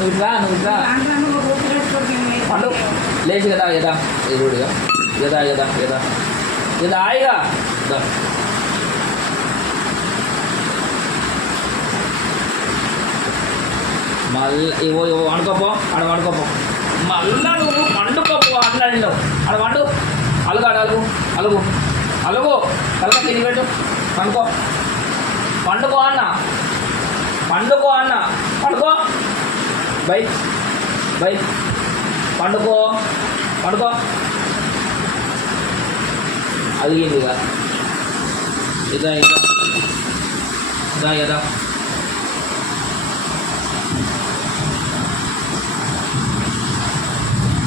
నువ్వు ఇట్లా పండు లేచి కదా యదా ఎదురుడిగా యదా హాయిగా మళ్ళీ ఇవో వండుకోపో ఆడ వండుకోపో మళ్ళా నువ్వు పండుకోపో అన్నాడు ఆడ వండు అలుగు కలక తిరిగి పెట్టు పండుకో అన్న పండుకో బై పండుకో అలిగింది ఇక ఇదా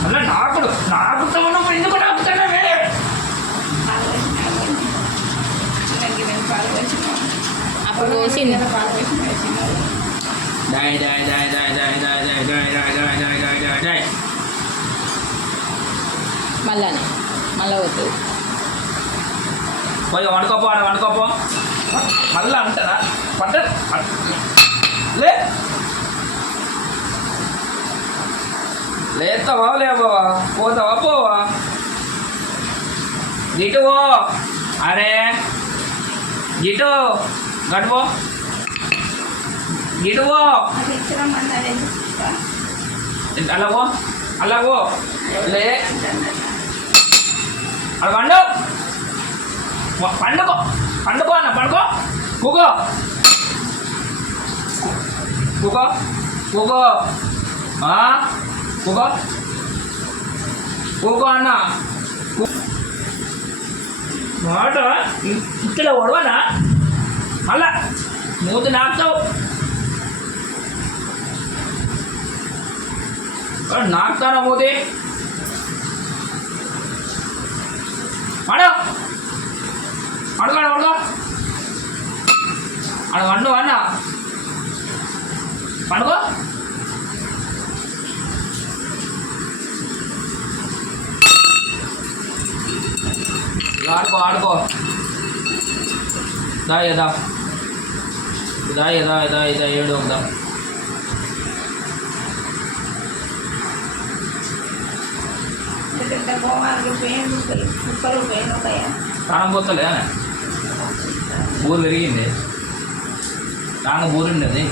అలా నాకుతా ఉన్నప్పుడు ఎందుకు నాకుతానే అప్పుడు వచ్చింది మళ్ళా వద్దు పోయి వండుకోపో మళ్ళా అంటారా లేస్తావా లేవా పోతావా పోవా గిటువో అరే గిటు గడుపో గిటువో అలాగో లే అది పండుకో అన్న కూకో అన్న మాట ఇక్కడ ఒడవనా మళ్ళా మూతి నాకుతావు నాకుతానా మూతి అడగడు అడ వండు అన్న పండుగో ఆడుకో యదా ఏడు ఒకదా ప్రాణం పోతలే బూరు పెరిగింది బూరు ఉండేది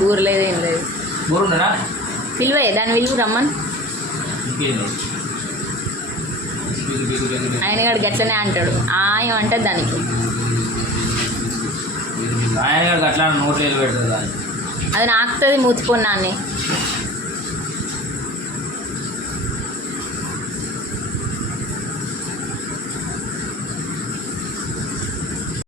బూరు లేదు ఏం లేదు బూరు ఉండదా పిలువే దాని విలువ రమ్మని ఆయన గారు గట్లనే అంటాడు ఏమంటే దానికి ఆయన గారు అట్లా నోట్లు పెడుతుంది అది నాకుతుంది మూతిపోన్నాన్ని